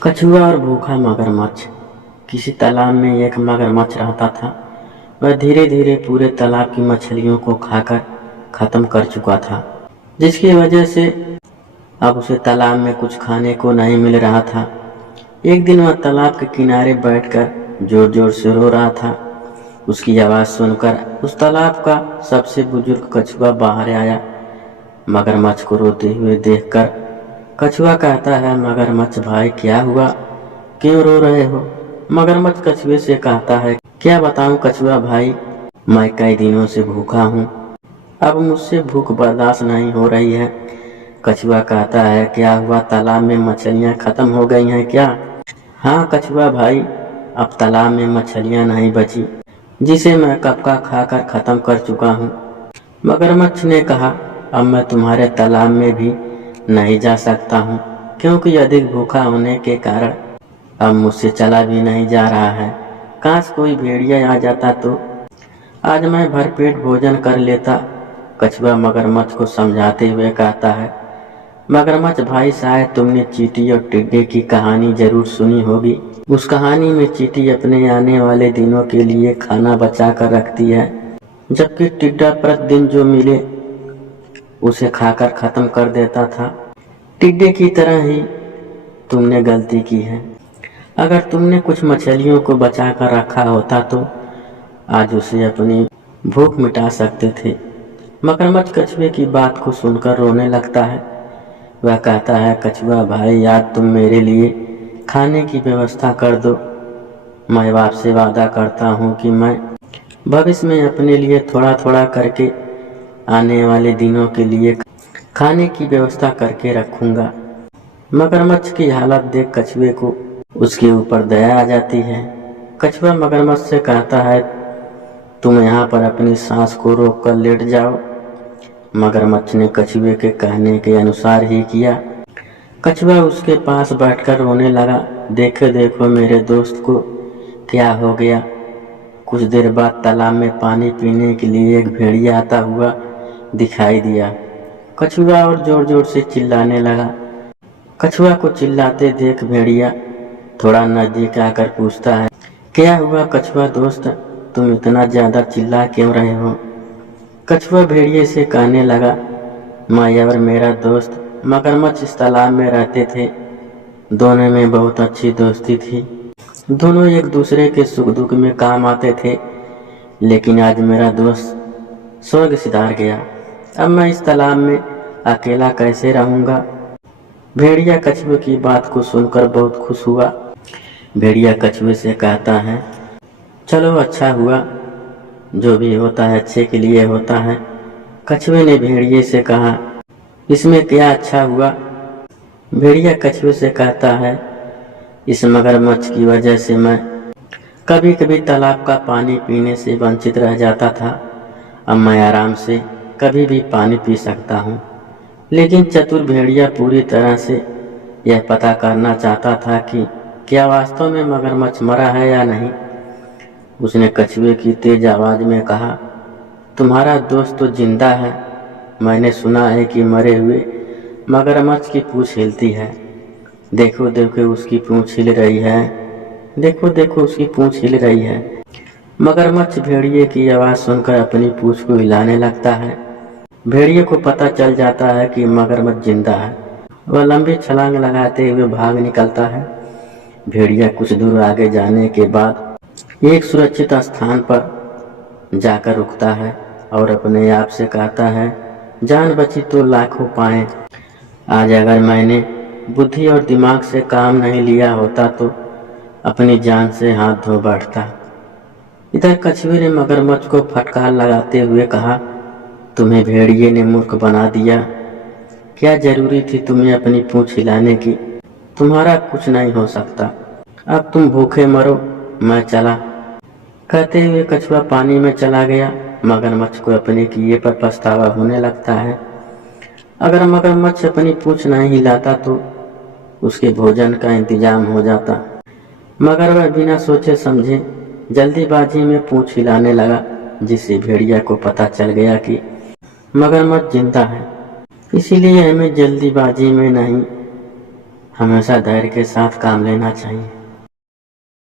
कछुआ और भूखा मगरमच्छ। किसी तालाब में एक मगरमच्छ रहता था। वह धीरे धीरे पूरे तालाब की मछलियों को खाकर खत्म कर चुका था, जिसकी वजह से अब उसे तालाब में कुछ खाने को नहीं मिल रहा था। एक दिन वह तालाब के किनारे बैठकर जोर जोर से रो रहा था। उसकी आवाज़ सुनकर उस तालाब का सबसे बुजुर्ग कछुआ बाहर आया। मगरमच्छ को रोते हुए देखकर कछुआ कहता है, मगरमच्छ भाई क्या हुआ, क्यों रो रहे हो? मगरमच्छ कछुए से कहता है, क्या बताऊं कछुआ भाई, मैं कई दिनों से भूखा हूँ। अब मुझसे भूख बर्दाश्त नहीं हो रही है। कछुआ कहता है, क्या हुआ, तालाब में मछलियाँ खत्म हो गई हैं क्या? हाँ कछुआ भाई, अब तालाब में मछलियाँ नहीं बची, जिसे मैं कब का खाकर खत्म कर चुका हूँ। मगरमच्छ ने कहा, अब मैं तुम्हारे तालाब में भी नहीं जा सकता हूँ, क्योंकि अधिक भूखा होने के कारण अब मुझसे चला भी नहीं जा रहा है। काश कोई भेड़िया आ जाता तो आज मैं भरपेट भोजन कर लेता। कछुआ मगरमच्छ को समझाते हुए कहता है, मगरमच्छ भाई, शायद तुमने चींटी और टिड्डे की कहानी जरूर सुनी होगी। उस कहानी में चींटी अपने आने वाले दिनों के लिए खाना बचा कर रखती है, जबकि टिड्डा प्रतिदिन जो मिले उसे खाकर खत्म कर देता था। टिड्डे की तरह ही तुमने गलती की है। अगर तुमने कुछ मछलियों को बचा कर रखा होता तो आज उसे अपनी भूख मिटा सकते थे। मगरमच्छ कछुए की बात को सुनकर रोने लगता है। वह कहता है, कछुआ भाई, आज तुम मेरे लिए खाने की व्यवस्था कर दो। मैं आपसे वादा करता हूँ कि मैं भविष्य में अपने लिए थोड़ा थोड़ा करके आने वाले दिनों के लिए खाने की व्यवस्था करके रखूंगा। मगरमच्छ की हालत देख कछुए को उसके ऊपर दया आ जाती है। कछुआ मगरमच्छ से कहता है, तुम यहाँ पर अपनी सांस को रोक कर लेट जाओ। मगरमच्छ ने कछुए के कहने के अनुसार ही किया। कछुआ उसके पास बैठकर रोने लगा। देखो देखो मेरे दोस्त को क्या हो गया। कुछ देर बाद तालाब में पानी पीने के लिए एक भेड़िया आता हुआ दिखाई दिया। कछुआ और जोर जोर से चिल्लाने लगा। कछुआ को चिल्लाते देख भेड़िया थोड़ा नजदीक आकर पूछता है, क्या हुआ कछुआ दोस्त, तुम इतना ज्यादा चिल्ला क्यों रहे हो? कछुआ भेड़िए से कहने लगा, मैं और मेरा दोस्त मगरमच्छ इस तालाब में रहते थे। दोनों में बहुत अच्छी दोस्ती थी। दोनों एक दूसरे के सुख दुख में काम आते थे। लेकिन आज मेरा दोस्त स्वर्ग सिधार गया। अब मैं इस तालाब में अकेला कैसे रहूंगा? भेड़िया कछुए की बात को सुनकर बहुत खुश हुआ। भेड़िया कछुए से कहता है, चलो अच्छा हुआ, जो भी होता है अच्छे के लिए होता है। कछुए ने भेड़िए से कहा, इसमें क्या अच्छा हुआ? भेड़िया कछुए से कहता है, इस मगरमच्छ की वजह से मैं कभी कभी तालाब का पानी पीने से वंचित रह जाता था। अब मैं आराम से कभी भी पानी पी सकता हूँ। लेकिन चतुर भेड़िया पूरी तरह से यह पता करना चाहता था कि क्या वास्तव में मगरमच्छ मरा है या नहीं। उसने कछुए की तेज आवाज में कहा, तुम्हारा दोस्त तो जिंदा है। मैंने सुना है कि मरे हुए मगरमच्छ की पूंछ हिलती है। देखो देखो उसकी पूंछ हिल रही है, देखो देखो उसकी पूंछ हिल रही है। मगरमच्छ भेड़िए की आवाज़ सुनकर अपनी पूंछ को हिलाने लगता है। भेड़िए को पता चल जाता है कि मगरमच्छ जिंदा है। वह लंबी छलांग लगाते हुए भाग निकलता है। भेड़िया कुछ दूर आगे जाने के बाद एक सुरक्षित स्थान पर जाकर रुकता है और अपने आप से कहता है, जान बची तो लाखों पाए। आज अगर मैंने बुद्धि और दिमाग से काम नहीं लिया होता तो अपनी जान से हाथ धो बैठता। इधर कछुए ने मगरमच्छ को फटकार लगाते हुए कहा, तुम्हें भेड़िए ने मूर्ख बना दिया। क्या जरूरी थी तुम्हें अपनी पूंछ हिलाने की? तुम्हारा कुछ नहीं हो सकता। अब तुम भूखे मरो, मैं चला। कहते हुए कछुआ पानी में चला गया। मगरमच्छ को अपने किए पर पछतावा होने लगता है। अगर मगरमच्छ अपनी पूंछ नहीं हिलाता तो उसके भोजन का इंतजाम हो जाता, मगर वह बिना सोचे समझे जल्दीबाजी में पूंछ हिलाने लगा, जिससे भेड़िया को पता चल गया कि मगरमच्छ जिंदा है। इसीलिए हमें जल्दीबाजी में नहीं, हमेशा धैर्य के साथ काम लेना चाहिए।